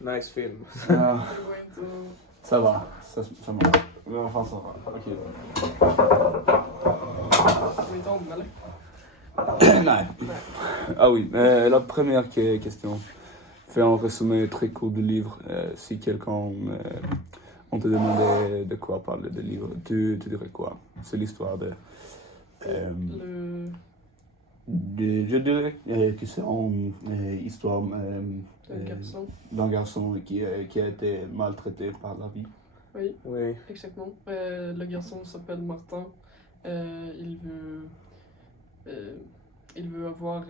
Nice film. Ja, Going to... ça va, ça marche. Mais enfin, ça va. Ok. Ska vi inte om eller? Nej. Ah oui, la première question. Fais un résumé très court du livre. Si quelqu'un on te demandait de quoi parler du livre, tu dirais quoi? C'est l'histoire Le... je dirais que c'est une histoire Un garçon. d'un garçon qui a été maltraité par la vie. Oui, Oui. exactement. Le garçon s'appelle Martin. Il veut avoir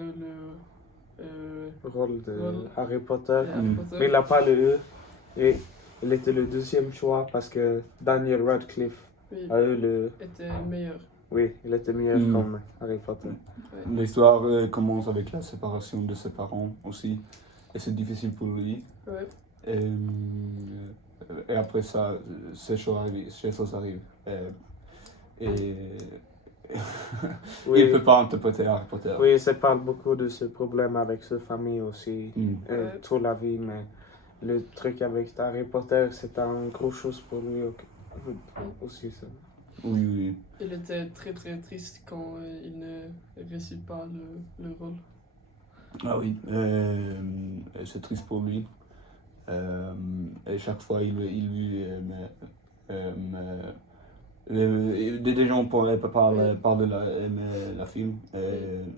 Le rôle de Rôle. Harry Potter. Harry Mm. Potter. Mais il n'a pas le E. Et il était le deuxième choix parce que Daniel Radcliffe Oui, a eu le... était meilleur. Oui, il était meilleur Mm. comme Harry Potter. Ouais. L'histoire commence avec la séparation de ses parents aussi. Et c'est difficile pour lui. Ouais. Et après ça, ces choses arrivent. Et Oui. il ne peut pas interpréter Harry Potter. Oui, ça parle beaucoup de ce problème avec sa famille aussi, Mm. Ouais. toute la vie, mais le truc avec Harry Potter, c'est un gros chose pour lui aussi. Ça. Oui, oui. Il était très très triste quand il ne réussit pas le rôle. Ah oui, c'est triste pour lui. Et chaque fois, il lui... des gens parlent de la film.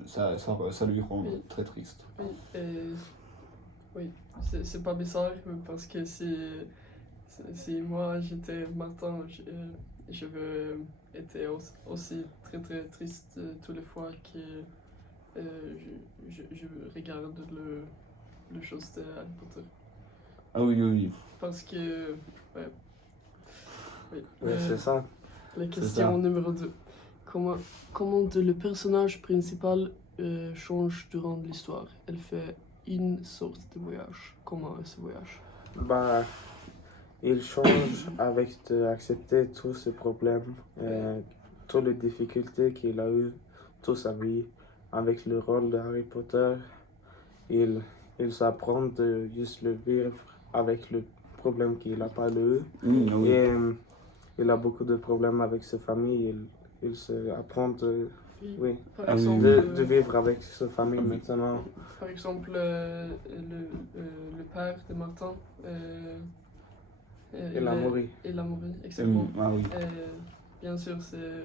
Ça lui rend Oui. très triste. Oui, oui. C'est pas bizarre parce que si moi j'étais Martin, je vais être aussi très très triste toutes les fois que je regarde le chose de Harry Potter. Ah oui, oui, oui. Parce que, ouais. Oui. Oui, c'est ça. La C'est question ça. numéro 2. Comment le personnage principal change durant l'histoire? Elle fait une sorte de voyage. Comment est ce voyage? Bah, il change avec d'accepter tous ses problèmes, toutes les difficultés qu'il a eues toute sa vie. Avec le rôle de Harry Potter, il s'apprend de juste le vivre avec le problème qu'il n'a pas eu. Mm, ah oui. Et il a beaucoup de problèmes avec sa famille. Il se apprend de, oui, Par Ah oui, exemple, de vivre avec sa famille Ah oui. maintenant. par exemple le père de Martin. Il a mouru. Il a mouru, exactement. Ah oui. Bien sûr, c'est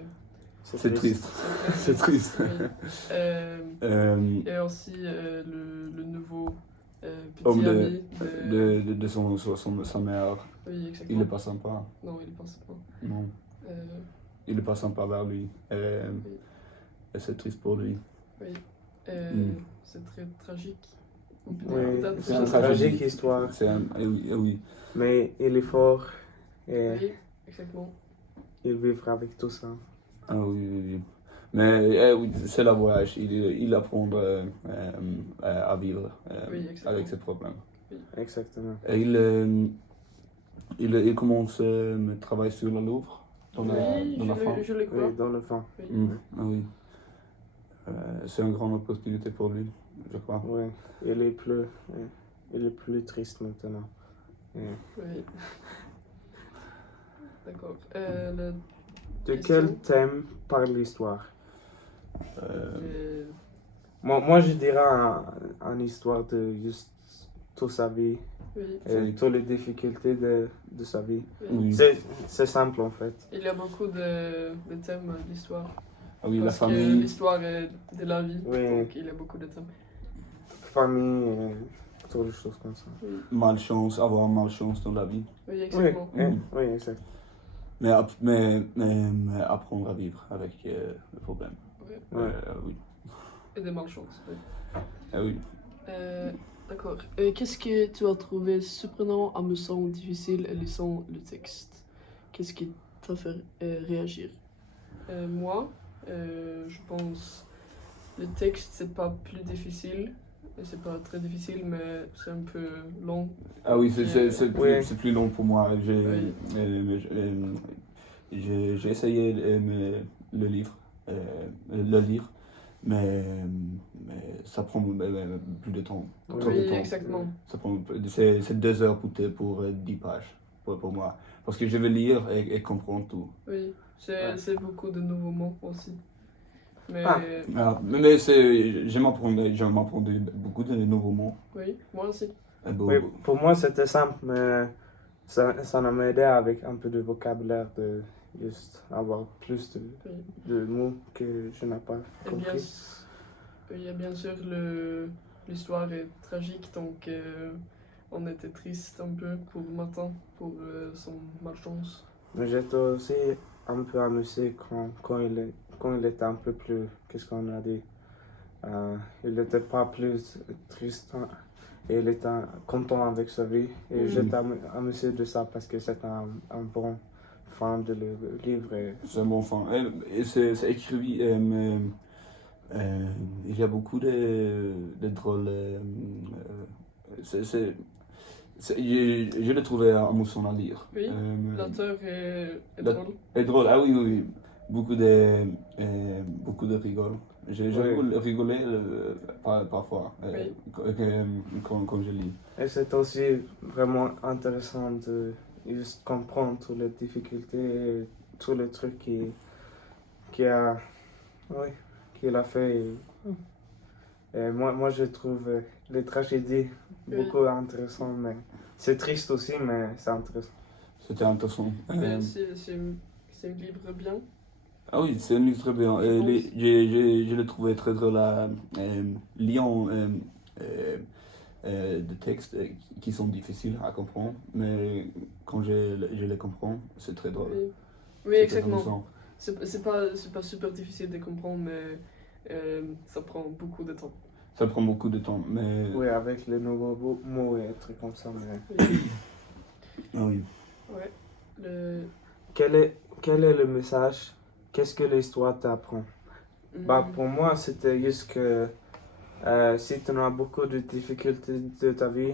C'est triste. C'est triste. Oui. Et aussi le nouveau petit Homme ami de sa mère. Oui, Il exactement. n'est pas sympa. Non, il pense pas. Non. Euh, Il n'est pas sympa vers lui. Et c'est triste pour lui. oui. Mm. C'est très tragique. On peut Oui, dire peut-être c'est que une tragique histoire. C'est oui, oui. Mais il est fort et Oui, exactement. il vivra avec tout ça. Ah oui, oui, oui. Mais oui, c'est la voyage. Il apprend à vivre Oui, exactement. avec ses problèmes. Exactement. Et il commence à travailler sur le Louvre dans la fin. je le crois. Oui, dans le fond. Oui. Mm, ah oui. C'est une grande opportunité pour lui, je crois. Oui, il est plus triste maintenant. Oui. Oui. D'accord. Le De Question. quel thème parle l'histoire? Euh, Moi, je dirais une histoire de juste toute sa vie oui. et toutes les difficultés de sa vie. oui. C'est simple en fait. Il y a beaucoup de thèmes de l'histoire. Ah oui, la Parce que famille. l'histoire est de la vie. Oui. Donc il y a beaucoup de thèmes. Famille et toutes les choses comme ça. Oui, Malchance, avoir malchance dans la vie. oui Oui, exactement. oui, exact. Mais apprendre à vivre avec le problème. Oui. Ouais. Oui. Et des malchances. Oui. Ah oui. D'accord. Qu'est-ce que tu as trouvé surprenant, amusant, difficile en lisant le texte? Qu'est-ce qui t'a fait réagir? Moi, je pense le texte c'est pas plus difficile. C'est pas très difficile, mais c'est un peu long. Ah oui, Oui. c'est plus long pour moi. Oui. J'ai essayé le lire, mais ça prend plus de temps. Oui, Trop de Oui, temps. exactement. Ça prend, c'est 2 heures pour 10 pages pour moi. Parce que je vais lire et comprendre tout. Oui, Ouais. c'est beaucoup de nouveaux mots aussi. Mais Ah. Mais je m'apprends beaucoup de nouveaux mots. oui, moi aussi. Bon, Oui, pour moi, c'était simple, mais ça m'a aidé avec un peu de vocabulaire, de juste avoir plus Oui. de mots que je n'ai pas Et bien, compris. oui, et bien sûr, l'histoire est tragique, donc on était triste un peu pour Martin, pour son malchance. Mais j'étais aussi un peu amusé quand il était un peu plus, qu'est-ce qu'on a dit, il n'était pas plus triste, hein, et il était content avec sa vie. Et Mm. j'étais amusé de ça parce que c'était un bon fan de le livre. Et c'est un bon fin. Et c'est écrit, il y a beaucoup de drôles. Je l'ai trouvé amusant à lire. Oui, l'auteur est la- drôle. Et drôle, ah oui, oui, oui. Beaucoup de rigole. J'ai Oui. rigolé parfois Oui. quand je lis. Et c'est aussi vraiment intéressant de juste comprendre toutes les difficultés et tous les trucs oui, qu'il a fait. Et moi, je trouve les tragédies Oui. beaucoup intéressantes, mais c'est triste aussi, mais c'est intéressant. C'était intéressant. Mais c'est un livre bien. Ah oui, c'est un livre très bien. Je pense. Je l'ai trouvé très drôle à liant des textes qui sont difficiles à comprendre, mais quand je les comprends, c'est très drôle. Oui, oui, C'est exactement. amusant. C'est pas super difficile de comprendre, mais ça prend beaucoup de temps. Ça prend beaucoup de temps, mais... Oui, avec les nouveaux mots et trucs comme ça. Mais Oui. Ah oui. Ouais. Le... quel est le message? Qu'est-ce que l'histoire t'apprend? Bah, Mm, pour moi, c'était juste que si tu as beaucoup de difficultés de ta vie,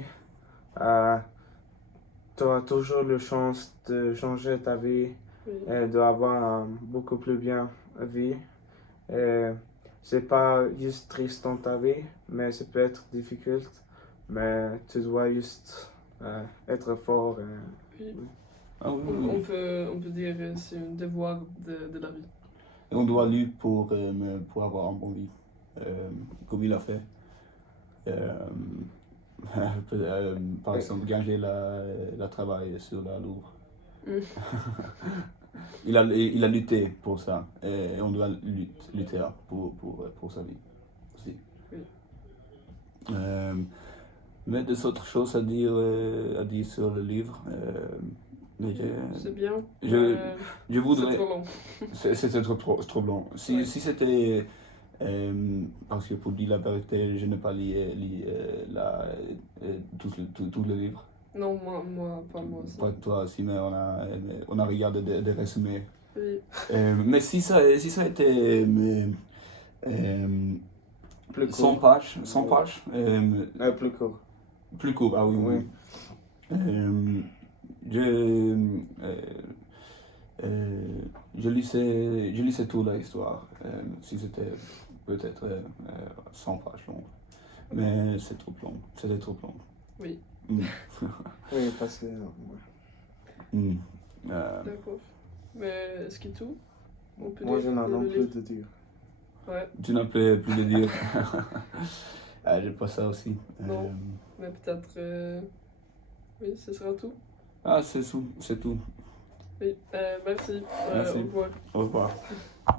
tu auras toujours la chance de changer ta vie oui. et d'avoir beaucoup plus bien vie. Et c'est pas juste triste dans ta vie, mais ça peut être difficile. Mais tu dois juste être fort. Oui. Ah oui, On, oui. on peut dire que c'est un devoir de la vie. Et on doit lire pour avoir un bon vie, comme il a fait. Par exemple, gager la travail sur la Louvre. Mm. Il a lutté pour ça, et on doit lutter pour sa vie aussi. Oui. Mais des autres choses à dire sur le livre. Mais C'est bien. je C'est voudrais. trop long. C'est trop long. Si, Ouais. si c'était. Parce que pour dire la vérité, je n'ai pas lu tout le livre. Non, pas moi aussi. Pas toi aussi, mais on a regardé des résumés. Oui. Mais si ça a été Plus 100 court. pages, Plus court. plus court, ah oui, oui. Je lisais toute l'histoire, si c'était peut-être 100 pages long. Mais c'est trop long, c'était trop long. Oui. Mm. Oui, parce que. Mm. D'accord. Mais est-ce que tout? On peut Moi, dire je n'en le ai plus livre? de dire. Ouais, Tu n'as plus de dire. J'ai pas ça aussi. Non. mais peut-être. Oui, ce sera tout. C'est tout. Oui, merci. Merci. Au revoir. Au revoir.